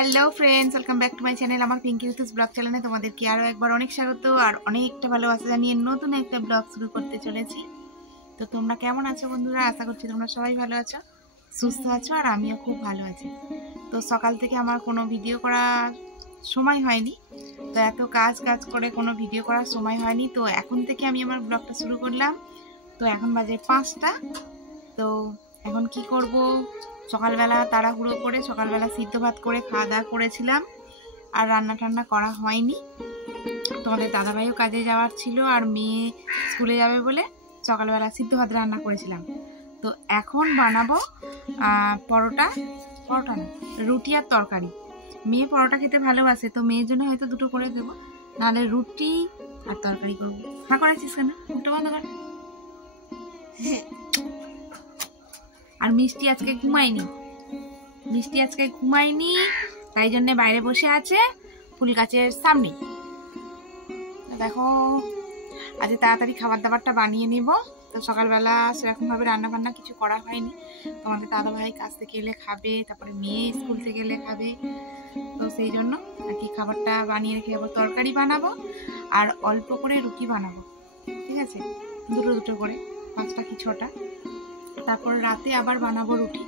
Hello friends, welcome back to my channel. আমার Pinki ঋতুস blog চ্যানেলে তোমাদেরকে আরও একবার অনেক স্বাগত আর অনেকটা ভালোবাসা জানিয়ে নতুন একটা ব্লগ শুরু করতে চলেছি। তো তোমরা কেমন আছো বন্ধুরা? আশা করছি তোমরা সবাই ভালো আছো, সুস্থ আছো, আর আমিও খুব ভালো আছি। তো সকাল থেকে আমার কোনো ভিডিও করার সময় হয়নি, তো এত কাজ করে কোনো ভিডিও করার সময় হয়নি। তো এখন থেকে আমি আমার ব্লগটা শুরু করলাম। তো এখন বাজে 5টা। তো এখন কি করব, সকালবেলা তাড়াহুড়ো করে সকালবেলা সিদ্ধ ভাত করে খাওয়া দাওয়া করেছিলাম, আর রান্না টান্না করা হয়নি। তোমাদের দাদাভাইও কাজে যাওয়ার ছিল আর মেয়ে স্কুলে যাবে বলে সকালবেলা সিদ্ধ ভাত রান্না করেছিলাম। তো এখন বানাবো পরোটা না, রুটি আর তরকারি। মেয়ে পরোটা খেতে ভালোবাসে, তো মেয়ের জন্য হয়তো দুটো করে দেবো, নাহলে রুটি আর তরকারি করবো। হ্যাঁ করাচ্ছিস কেন? মুখটা বন্ধ কর। আর মিষ্টি আজকে ঘুমায়নি, তাই জন্য বাইরে বসে আছে ফুল গাছের সামনে। দেখো আজ তাড়াতাড়ি খাবার দাবারটা বানিয়ে নেব। তো সকালবেলা সেরকমভাবে রান্না বান্না কিছু করা হয়নি। তোমাদের দাদা ভাই কাজ থেকে এলে খাবে, তারপরে মেয়ে স্কুল থেকে এলে খাবে, তো সেই জন্য আর কি খাবারটা বানিয়ে রেখে যাবো। তরকারি বানাবো আর অল্প করে রুটি বানাবো, ঠিক আছে, দুটো করে, 5টা কি 6টা। তারপর রাতে আবার বানাবো রুটি।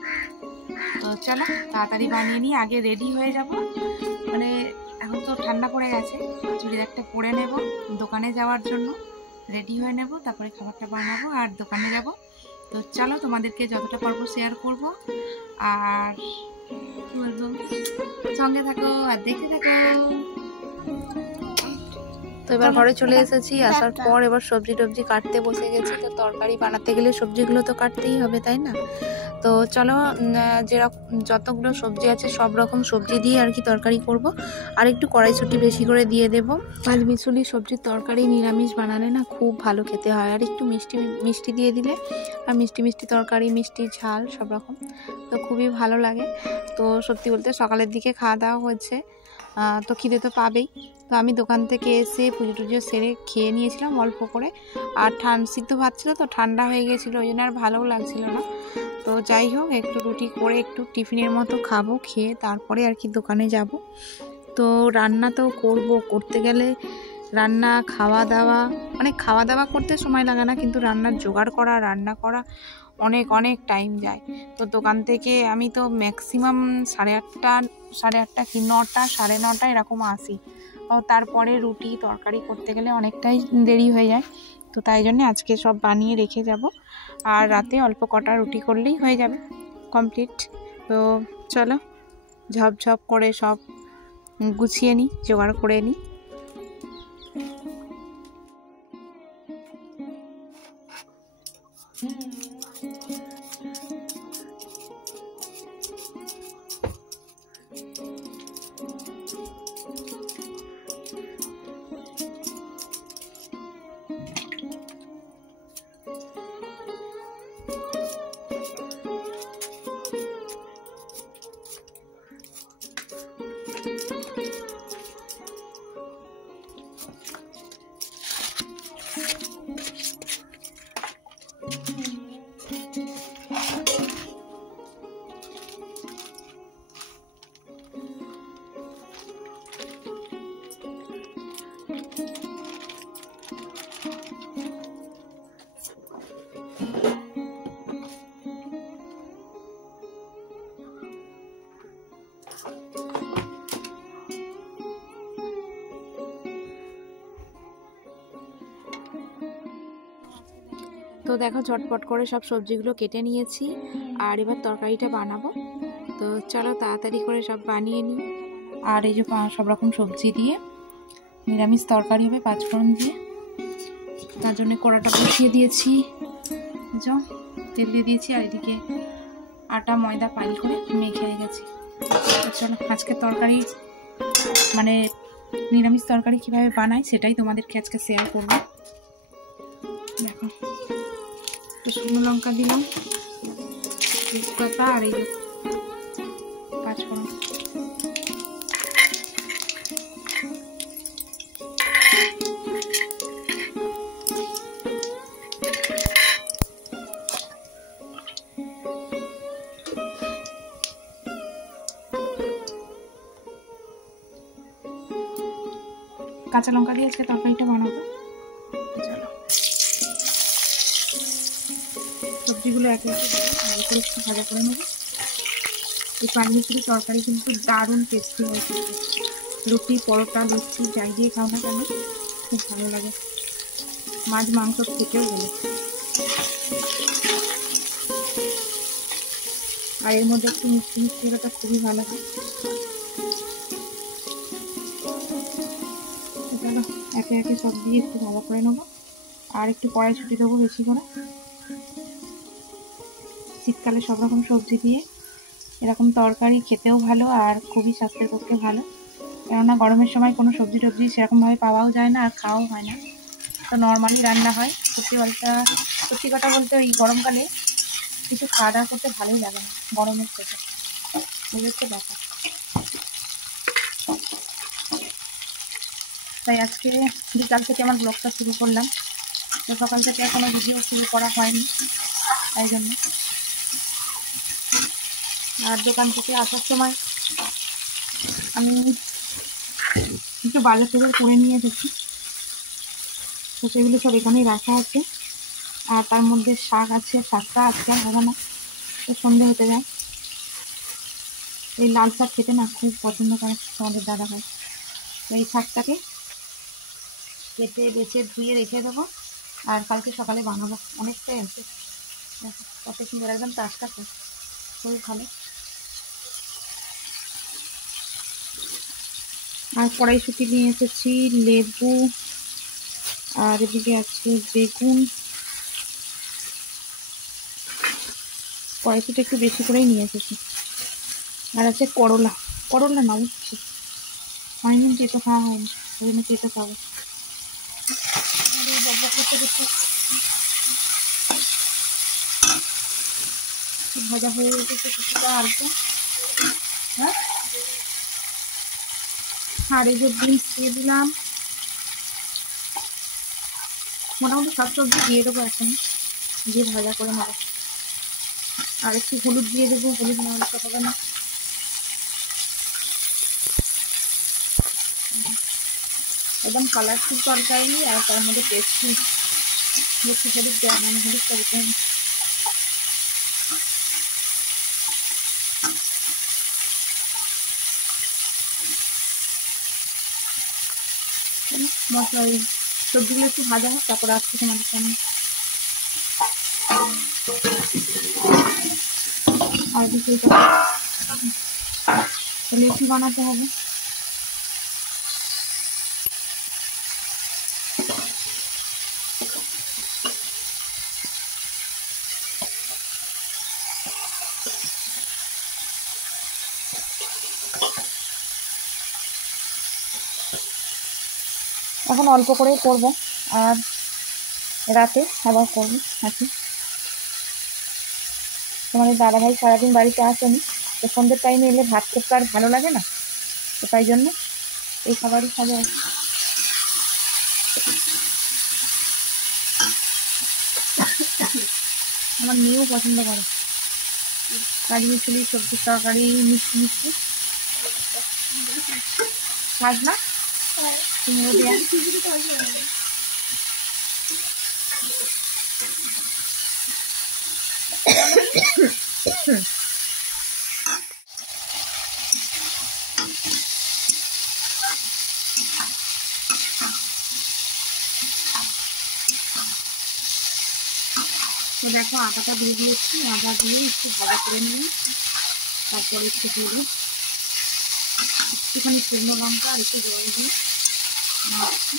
তো চলো তাড়াতাড়ি বানিয়ে নিই, আগে রেডি হয়ে যাব। মানে এখন তো ঠান্ডা পড়ে গেছে, চুড়িদার একটা পরে নেব, দোকানে যাওয়ার জন্য রেডি হয়ে নেব, তারপরে খাবারটা বানাবো আর দোকানে যাব। তো চলো তোমাদেরকে যতটা পারবো শেয়ার করব, আর কি বলবো, সঙ্গে থাকো আর দেখতে থাকো। তো এবার ঘরে চলে এসেছি, আসার পর এবার সবজি টবজি কাটতে বসে গেছি। তো তরকারি বানাতে গেলে সবজিগুলো তো কাটতেই হবে, তাই না? তো চলো যতগুলো সবজি আছে সব রকম সবজি দিয়ে আর কি তরকারি করব, আর একটু কড়াইশুঁটি বেশি করে দিয়ে দেবো। পাঁচমিশুলি সবজির তরকারি নিরামিষ বানালে না খুব ভালো খেতে হয়, আর একটু মিষ্টি দিয়ে দিলে, আর মিষ্টি তরকারি, মিষ্টি ঝাল সব রকম, তো খুবই ভালো লাগে। তো সত্যি বলতে সকালের দিকে খাওয়া দাওয়া হচ্ছে, তো খিদে তো পাবেই। তো আমি দোকান থেকে এসে পুজো টুজো সেরে খেয়ে নিয়েছিলাম অল্প করে, আর সিদ্ধ ভাত ছিল তো ঠান্ডা হয়ে গেছিলো, ওই জন্য আর ভালোও লাগছিল না। তো যাই হোক, একটু রুটি করে একটু টিফিনের মতো খাবো, খেয়ে তারপরে আর কি দোকানে যাব। তো রান্না তো করতে গেলে রান্না খাওয়া দাওয়া করতে সময় লাগে না, কিন্তু রান্নার জোগাড় করা, রান্না করা অনেক টাইম যায়। তো দোকান থেকে আমি তো ম্যাক্সিমাম 8:30 কি 9টা 9:30 এরকম আসি। তো তারপরে রুটি তরকারি করতে গেলে অনেকটাই দেরি হয়ে যায়। তো তাই জন্য আজকে সব বানিয়ে রেখে যাব, আর রাতে অল্প কটা রুটি করলেই হয়ে যাবে, কমপ্লিট। তো চলো ঝপঝপ করে সব গুছিয়ে নিই, জোগাড় করে নিই। তো দেখো ঝটপট করে সব সবজিগুলো কেটে নিয়েছি, আর এবার তরকারিটা বানাবো। তো চলো তাড়াতাড়ি করে সব বানিয়ে নিই। আর এই যে সব রকম সবজি দিয়ে নিরামিষ তরকারি হবে, 5 ফোড়ন দিয়ে। তার জন্য কড়াটা বসিয়ে দিয়েছি, তেল দিয়ে দিয়েছি, আর এদিকে আটা ময়দা পানি করে মেখে রেখেছি। চলো আজকে তরকারি মানে নিরামিষ তরকারি কিভাবে বানাই সেটাই তোমাদেরকে আজকে শেয়ার করবো। দেখো একটু শুকনো লঙ্কা দিলাম, তেজপাতা, আর এই 5 ফোড়ন। কাঁচা লঙ্কা দিয়ে আজকে তরকারিটা বানাবো। চলো সবজিগুলো একে একে ভালো করে একটু ভাজা করে নেবো। এই পানিপুরি তরকারি কিন্তু দারুণ টেস্টি হয়েছে, রুটি পরোটা লুচি যাই দিয়ে খাও না কেন খুব ভালো লাগে, মাছ মাংস খেতেও ভালো। আর এর মধ্যে একটু মিষ্টি মিষ্টি হলে তো খুবই ভালো হয়। চলো একে একে সব দিয়ে একটু ভালো করে নেবো, আর একটু কড়াইশুঁটি দেবো বেশি করে। শীতকালে সব রকম সবজি দিয়ে এরকম তরকারি খেতেও ভালো আর খুবই স্বাস্থ্যের পক্ষে ভালো, কেননা গরমের সময় কোনো সবজি টবজি সেরকমভাবে পাওয়াও যায় না আর খাওয়াও হয় না, তো নর্মালি রান্না হয়। সত্যি কথা বলতে ওই গরমকালে কিছু খাওয়া দাওয়া করতে ভালোই লাগে না গরমের থেকে, বুঝতে ব্যাপার। তাই আজকে বিকাল থেকে আমার ব্লগটা শুরু করলাম, তো সকাল থেকে এখনো ভিডিও শুরু করা হয়নি তাই জন্য। আর দোকান থেকে আসার সময় আমি একটু বাজার টাজার করে নিয়ে এসেছি, তো সেগুলো সব এখানেই রাখা আছে। আর তার মধ্যে শাক আছে, শাকটা আজকে আর হবে না, তো সন্ধে হতে যায়। এই লাল শাক খেতে না খুব পছন্দ করে তোমাদের দাদা ভাই, তো এই শাকটাকে কেটে বেছে ধুয়ে রেখে দেবো আর কালকে সকালে বানাবো। অনেকটাই আছে, কত সুন্দর একদম টাটকা শাক, খুবই ভালো। আর কড়াইশুঁটি নিয়ে এসেছি, লেবু, আর এদিকে আছে বেগুন। কড়াইশুঁটি একটু বেশি করেই নিয়ে এসেছি। আর আছে করলা, করলা না উচ্ছে, অনেকদিন তেতো খাওয়া হয়নি, ওই জন্য তেতো খাবো। ভাজা হয়ে গেছে কিছুটা আলু, হ্যাঁ। আর এই যে বিনস দিয়ে দিলাম, মোটামুটি সব সবজি দিয়ে দেবো এখন, দিয়ে ভাজা করে নেবো। আর একটু হলুদ দিয়ে দেবো, হলুদ না হলে তো হবে না। একদম কালারফুল তরকারি আর তার মধ্যে টেস্টি, একটু হলুদ দেওয়া মানে হলুদটা দিতে হবে। মশলা ওই সবজিগুলো একটু ভাজা হোক, তারপর আসছে তোমাদের সামনে। আর এদিকে লুচি বানাতে হবে। এখন অল্প করেই করবো, আর রাতে আবার করবো নাকি। তোমাদের দাদাভাই সারাদিন বাড়িতে আসেনি, তো সন্ধ্যের টাইমে এলে ভাত খেতে আর ভালো লাগে না, তো তাই জন্য এই খাবারই খাবে। আমার মেয়েও পছন্দ করে কাজলি ছুলি সবজির তরকারি, মিষ্টি মিষ্টি খাস না কুমড়ো দেওয়া। তো দেখো আটাটা দিয়ে দিয়েছি, আটা দিয়ে একটু ভাজা করে নিয়ে তারপরে একটু হলুদ, একটুখানি শুকনো লঙ্কা আর একটু জল দিয়ে মাখছি।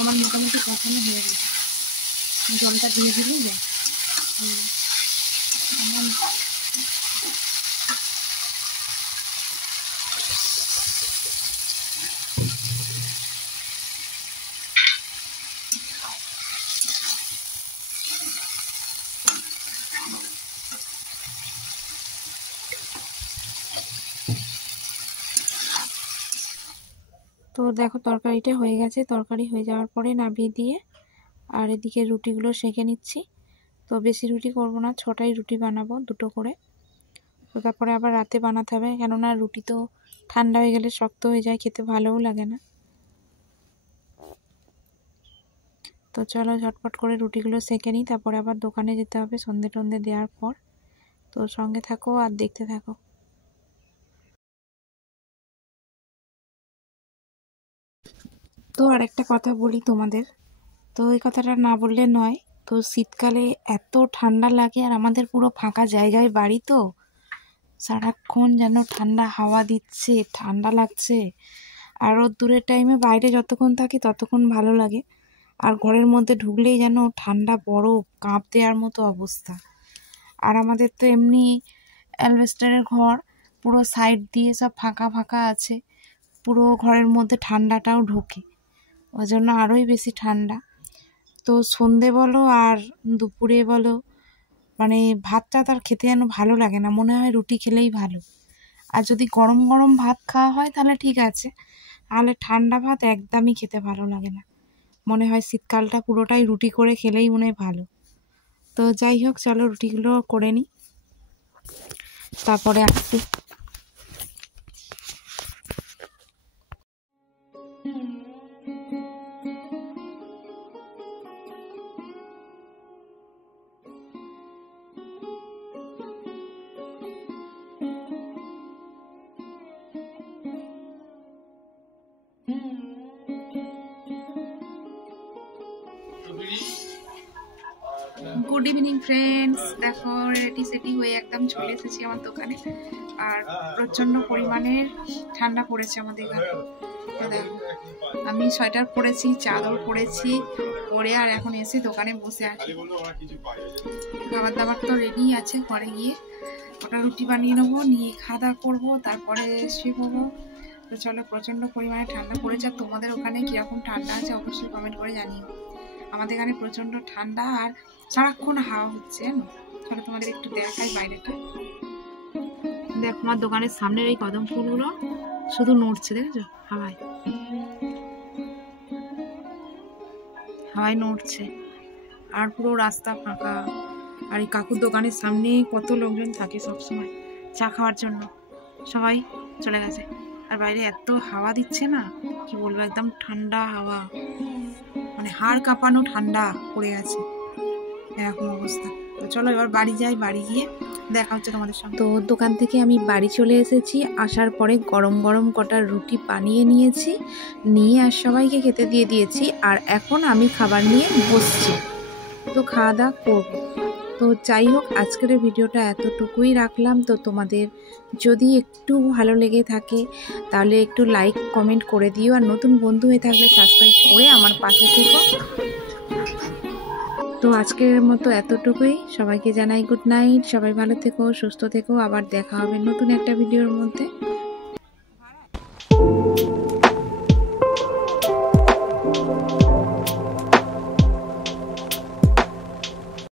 আমার মোটামুটি কষানো হয়ে গেছে, জলটা দিয়ে দিলেই যায়। তো দেখো তরকারিটা হয়ে গেছে, তরকারি হয়ে যাওয়ার পরে নামিয়ে দিয়ে আর এদিকে রুটিগুলো সেঁকে নিচ্ছি। তো বেশি রুটি করব না, 6টাই রুটি বানাবো, 2টো করে। তো তারপরে আবার রাতে বানাতে হবে, কেননা রুটি তো ঠান্ডা হয়ে গেলে শক্ত হয়ে যায়, খেতে ভালোও লাগে না। তো চলো ঝটপট করে রুটিগুলো সেঁকে নিই, তারপরে আবার দোকানে যেতে হবে সন্ধে টন্ধে দেওয়ার পর। তো সঙ্গে থাকো আর দেখতে থাকো। তো আর একটা কথা বলি তোমাদের, তো এই কথাটা না বললে নয়। তো শীতকালে এত ঠান্ডা লাগে, আর আমাদের পুরো ফাঁকা জায়গায় বাড়ি, তো সারাক্ষণ যেন ঠান্ডা হাওয়া দিচ্ছে, ঠান্ডা লাগছে। আর রোদ্দুরের টাইমে বাইরে যতক্ষণ থাকি ততক্ষণ ভালো লাগে, আর ঘরের মধ্যে ঢুকলেই যেন ঠান্ডা বরফ কাঁপ দেওয়ার মতো অবস্থা। আর আমাদের তো এমনি অ্যালবেস্টারের ঘর, পুরো সাইড দিয়ে সব ফাঁকা ফাঁকা আছে, পুরো ঘরের মধ্যে ঠান্ডাটাও ঢোকে, ওই জন্য আরোই বেশি ঠান্ডা। তো সন্ধে বলো আর দুপুরে বলো, মানে ভাতটা তার খেতে যেন ভালো লাগে না, মনে হয় রুটি খেলেই ভালো। আর যদি গরম গরম ভাত খাওয়া হয় তাহলে ঠিক আছে, তাহলে ঠান্ডা ভাত একদমই খেতে ভালো লাগে না, মনে হয় শীতকালটা পুরোটাই রুটি করে খেলেই মনে হয় ভালো। তো যাই হোক, চলো রুটিগুলো করে নিই, তারপরে আসছি। গুড ইভিনিং ফ্রেন্ডস, দেখো রেডি সেটি হয়ে একদম চলে এসেছি আমার দোকানে। আর প্রচণ্ড পরিমাণের ঠান্ডা পড়েছে আমাদের এখানে। দেখো আমি সোয়েটার পরেছি, চাদর পরেছি, পরে আর এখন এসে দোকানে বসে আছি। খাবার দাবার তো রেডি আছে, ঘরে গিয়ে ওটা রুটি বানিয়ে নেবো, নিয়ে খাওয়া দাওয়া করবো, তারপরে শুয়ে পড়বো। তো চলো, প্রচণ্ড পরিমাণে ঠান্ডা পড়েছে। আর তোমাদের ওখানে কীরকম ঠান্ডা আছে অবশ্যই কমেন্ট করে জানিও। আমাদের এখানে প্রচণ্ড ঠান্ডা আর সারাক্ষণ হাওয়া হচ্ছে জানো। চলো তোমাদের একটু দেখাই বাইরেটা। দেখো আমার দোকানের সামনের এই কদম ফুলগুলো শুধু নড়ছে, দেখেছো হাওয়ায়, হাওয়ায় নড়ছে। আর পুরো রাস্তা ফাঁকা। আর এই কাকুর দোকানের সামনে কত লোকজন থাকে সবসময় চা খাওয়ার জন্য, সবাই চলে গেছে। আর বাইরে এত হাওয়া দিচ্ছে না, কি বলবো, একদম ঠান্ডা হাওয়া, মানে হাড় কাঁপানো ঠান্ডা পড়ে আছে, এরকম অবস্থা। তো চলো এবার বাড়ি যাই, বাড়ি গিয়ে দেখা হচ্ছে তোমাদের সঙ্গে। তো দোকান থেকে আমি বাড়ি চলে এসেছি, আসার পরে গরম গরম কটা রুটি বানিয়ে নিয়েছি, নিয়ে আর সবাইকে খেতে দিয়ে দিয়েছি। আর এখন আমি খাবার নিয়ে বসছি, তো খাওয়া দাওয়া করবো। তো যাই হোক, আজকের ভিডিওটা এতটুকুই রাখলাম। তো তোমাদের যদি একটু ভালো লেগে থাকে তাহলে একটু লাইক কমেন্ট করে দিও, আর নতুন বন্ধু হয়ে থাকলে সাবস্ক্রাইব করে আমার পাশে থেকো। তো আজকের মতো এতটুকুই, সবাইকে জানাই গুড নাইট, সবাই ভালো থেকো, সুস্থ থেকো, আবার দেখা হবে নতুন একটা ভিডিওর মধ্যে।